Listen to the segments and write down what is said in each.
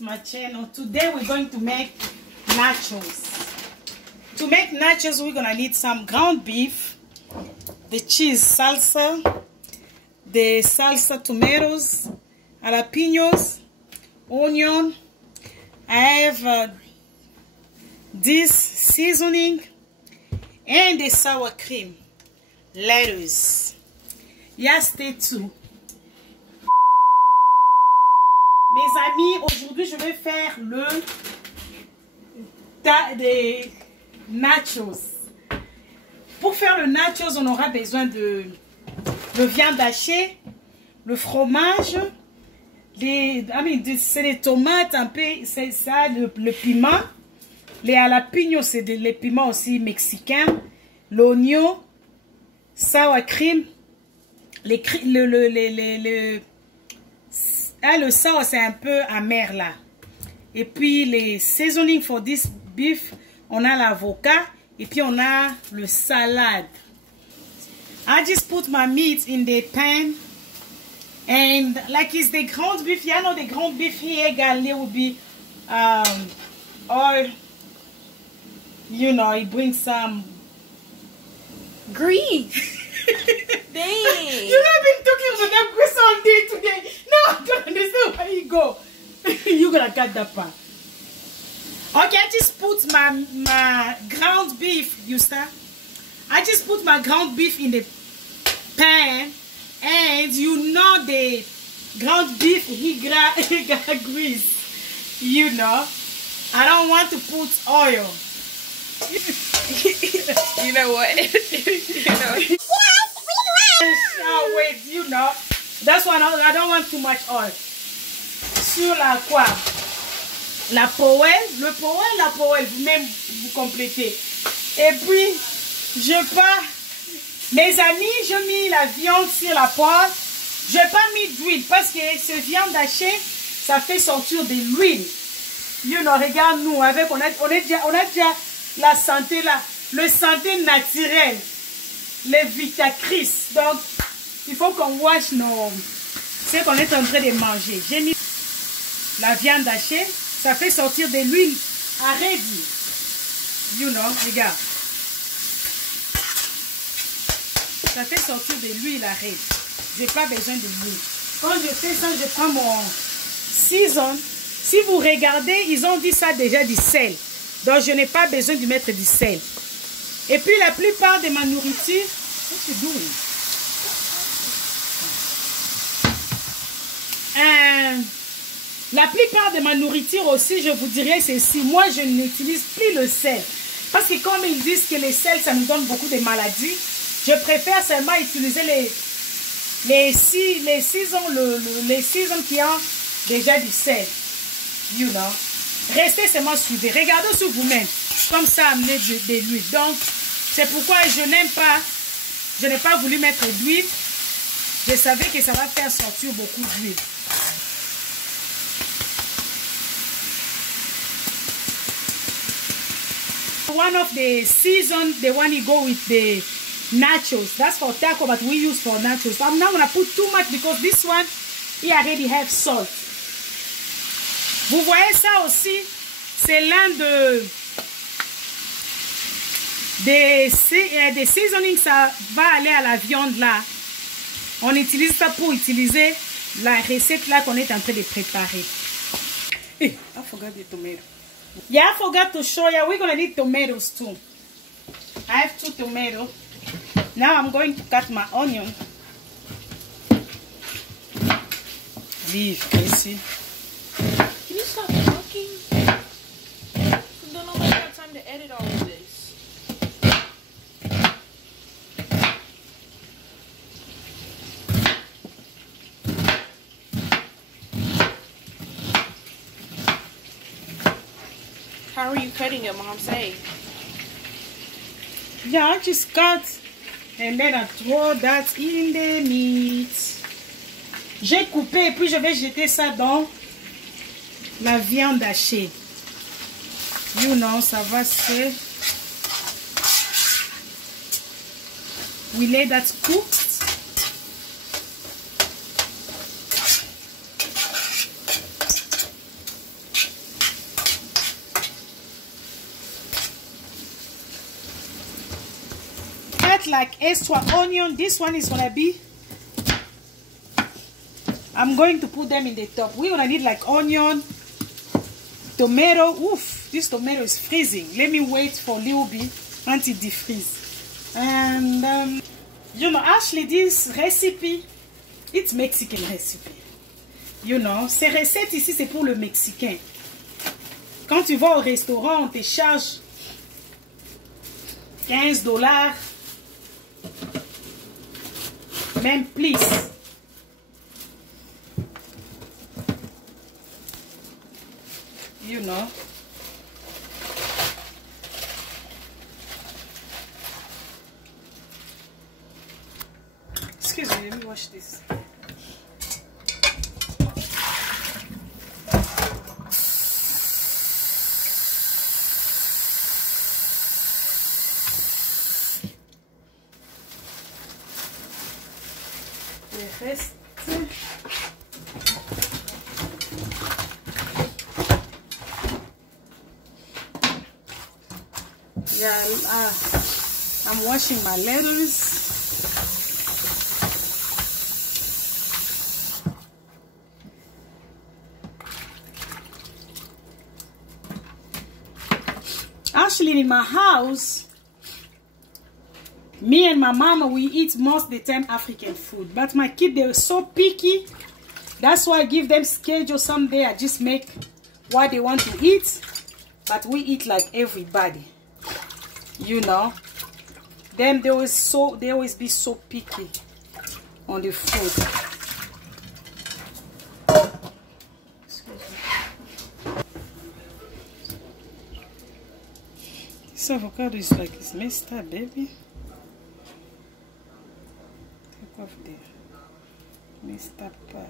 to my channel. Today we're going to make nachos. To make nachos, we're gonna need some ground beef, the cheese salsa, the salsa tomatoes, jalapenos, onion. I have this seasoning and the sour cream, lettuce. Yes, stay tuned. Mes amis, aujourd'hui je vais faire le tas des nachos. Pour faire le nachos, on aura besoin de viande hachée, le fromage, c'est les tomates, un peu, c'est ça, le piment, les jalapenos, c'est les piments aussi mexicains, l'oignon, sour cream, le sour c'est un peu amer là. Et puis les seasoning for this beef, on a l'avocat et puis on a le salade. I just put my meat in the pan and like it's the ground beef. You know the ground beef here, Galilee will be oil. You know, it brings some grease. Dang. You have been talking to them grease all day today. No, I don't understand where you go. You're gonna cut that part. Okay, I just put my ground beef, Yusta. I just put my ground beef in the pan, and you know the ground beef he got grease. You know, I don't want to put oil. You know what? You know. Oh, wait, you know, that's why I don't want too much oil. Sur la quoi? La poêle, la poêle, vous-même vous complétez. Et puis, je pas, mes amis, je mis la viande sur la poêle. Je n'ai pas mis d'huile parce que ce viande hachée, ça fait sortir de l'huile. You know, regarde nous, avec, on a déjà la santé là, le santé naturel, les Vitacris. Donc, il faut qu'on wash ce qu'on est en train de manger. J'ai mis la viande hachée, ça fait sortir de l'huile. Arrête. You know, regarde. Ça fait sortir de l'huile, arrête. J'ai pas besoin de l'huile. Quand je fais ça, je prends mon season. Si vous regardez, ils ont dit ça déjà du sel. Donc, je n'ai pas besoin de mettre du sel. Et puis, la plupart de ma nourriture, la plupart de ma nourriture aussi, je vous dirais ceci. Moi, je n'utilise plus le sel. Parce que comme ils disent que le sel, ça nous donne beaucoup de maladies, je préfère seulement utiliser les seasons qui ont déjà du sel. You know. Restez seulement suivez. Regardez sur vous-même. Comme ça, amener de l'huile. Donc, c'est pourquoi je n'ai pas voulu mettre d'huile. Je savais que ça va faire sortir beaucoup d'huile. One of the season, the one you go with the nachos. That's for taco, but we use for nachos. I'm not going to put too much because this one, he already have salt. Vous voyez ça aussi, c'est l'un des seasonings, ça va aller à la viande là. On utilise ça pour utiliser la recette là qu'on est en train de préparer. I forgot the tomato. Yeah, I forgot to show you. We're going to need tomatoes too. I have 2 tomatoes. Now I'm going to cut my onion. Leave, Casey. Can you stop talking? I don't know if I have time to edit all of this. How are you cutting it, Mom? Say. Yeah, I just cut and then I throw that in the meat. J'ai coupé et puis je vais jeter ça dans la viande hachée. You know, ça va se... We let that cook. got like extra onion. This one is gonna be, I'm going to put them in the top. We're gonna need like onion, tomato. Oof, this tomato is freezing. Let me wait for a little bit until it defreeze. And you know, actually this recipe, it's Mexican recipe. You know, ces recettes ici c'est pour le Mexicain. Quand tu vas au restaurant, on te charge $15, même plus. You know. Excuse me, let me wash this. Le reste. Yeah, I'm washing my lettuce. Actually, in my house, me and my mama, we eat most of the time African food. But my kids, they're so picky. That's why I give them schedule. Someday I just make what they want to eat. But we eat like everybody. You know. Them, they always be so picky on the food. This avocado is like, it's messed up, baby. Take off the messed up part.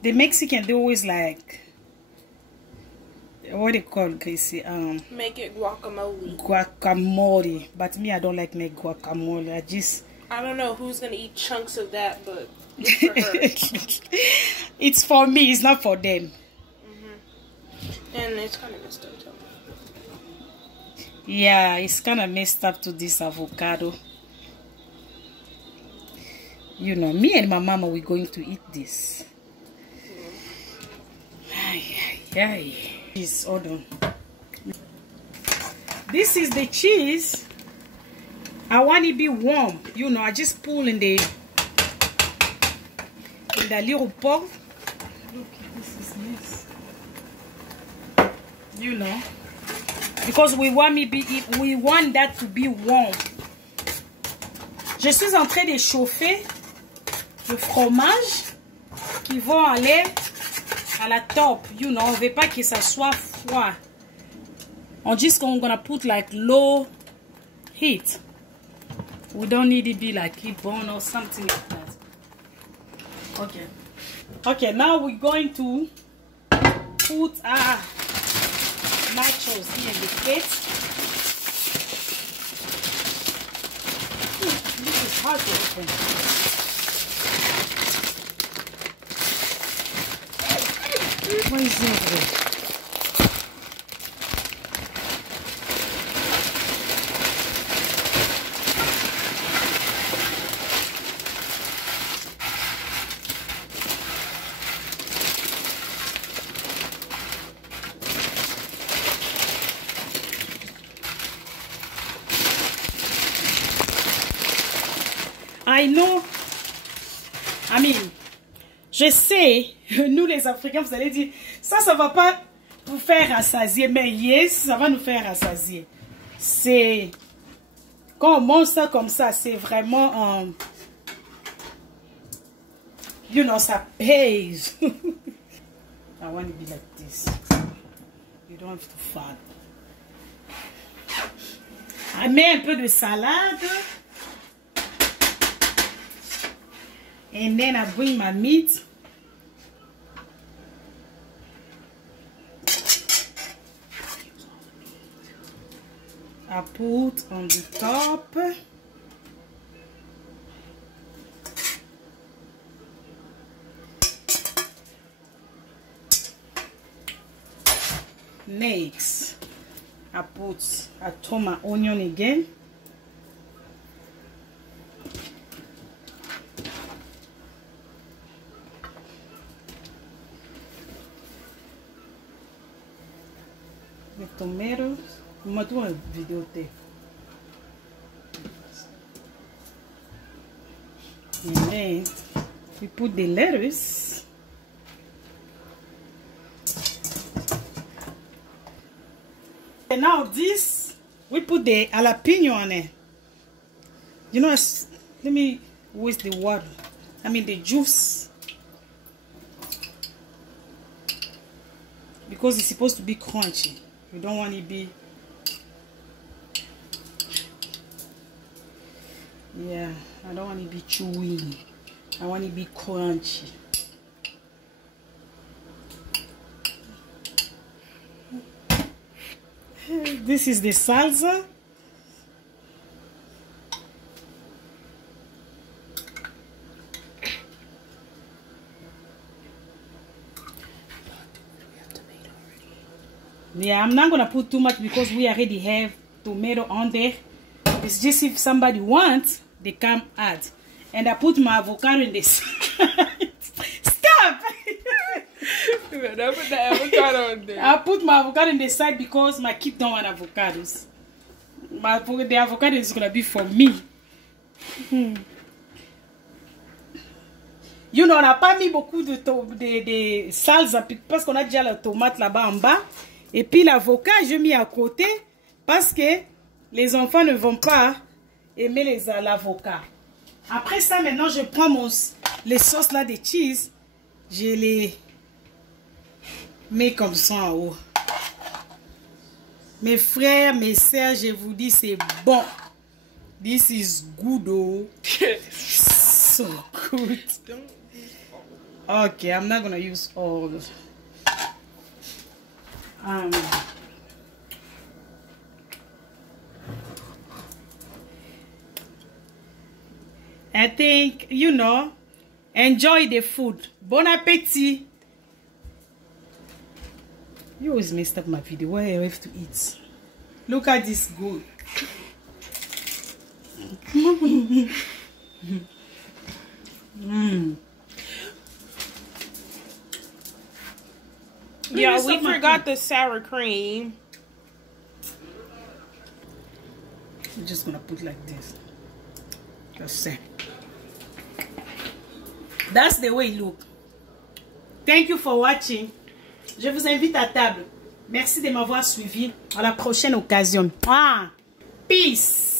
The Mexican, they always like, what do you call it, Gracie? Make it guacamole. Guacamole. But me, I don't like make guacamole. I don't know who's gonna eat chunks of that, but it's for her. It's for me, it's not for them. And it's kind of messed up too. Yeah, it's kind of messed up to this avocado. You know, me and my mama, we're going to eat this. Cheese, hold on. This is the cheese. I want it to be warm. You know, I just pull in the little pot. Look, this is nice. You know, because we want that to be warm. Je suis en train de chauffer le fromage qui vont aller à la top. You know, on veut pas que ça soit froid. On just gonna put like low heat. We don't need it to be like heat bone or something like that. Okay. Okay, now we're going to put our nachos here in the plate. This is hard to open. What is it? I know, I mean, je sais, nous les Africains, vous allez dire, ça va pas vous faire rassasier, mais yes, ça va nous faire rassasier. C'est, quand on mange ça comme ça, c'est vraiment, you know, ça pèse. I want to be like this. You don't have to fight. I mets un peu de salade. And then I bring my meat. put on the top. Next, I told my onion again. The tomatoes. I'm going to do a video there. And then we put the lettuce. And now this, we put the jalapeno on it. You know, let me waste the water. I mean the juice. Because it's supposed to be crunchy. You don't want it to be... Yeah, I don't want it to be chewy. I want it to be crunchy. This is the salsa. Yeah, I'm not gonna put too much because we already have tomato on there. It's just if somebody wants, they can add. And I put my avocado in this. Stop! Don't put the avocado on there. I put my avocado in the side because my kid don't want avocados. The avocado is gonna be for me. You know, on n'a pas mis beaucoup de salsa parce qu'on a déjà la tomate là-bas en bas. Et puis l'avocat, je mis à côté parce que les enfants ne vont pas aimer l'avocat. Après ça, maintenant, je prends les sauces là de cheese. Je les mets comme ça en haut. Mes frères, mes sœurs, je vous dis, c'est bon. This is good, oh. So good. Okay, I'm not gonna use all. I think, you know, enjoy the food. Bon appétit. You always messed up my video. What I have to eat? Look at this good. Yeah, we forgot the sour cream. I'm just gonna put like this. Just say. That's the way it looks. Thank you for watching. Je vous invite à table. Merci de m'avoir suivi. À la prochaine occasion. Peace.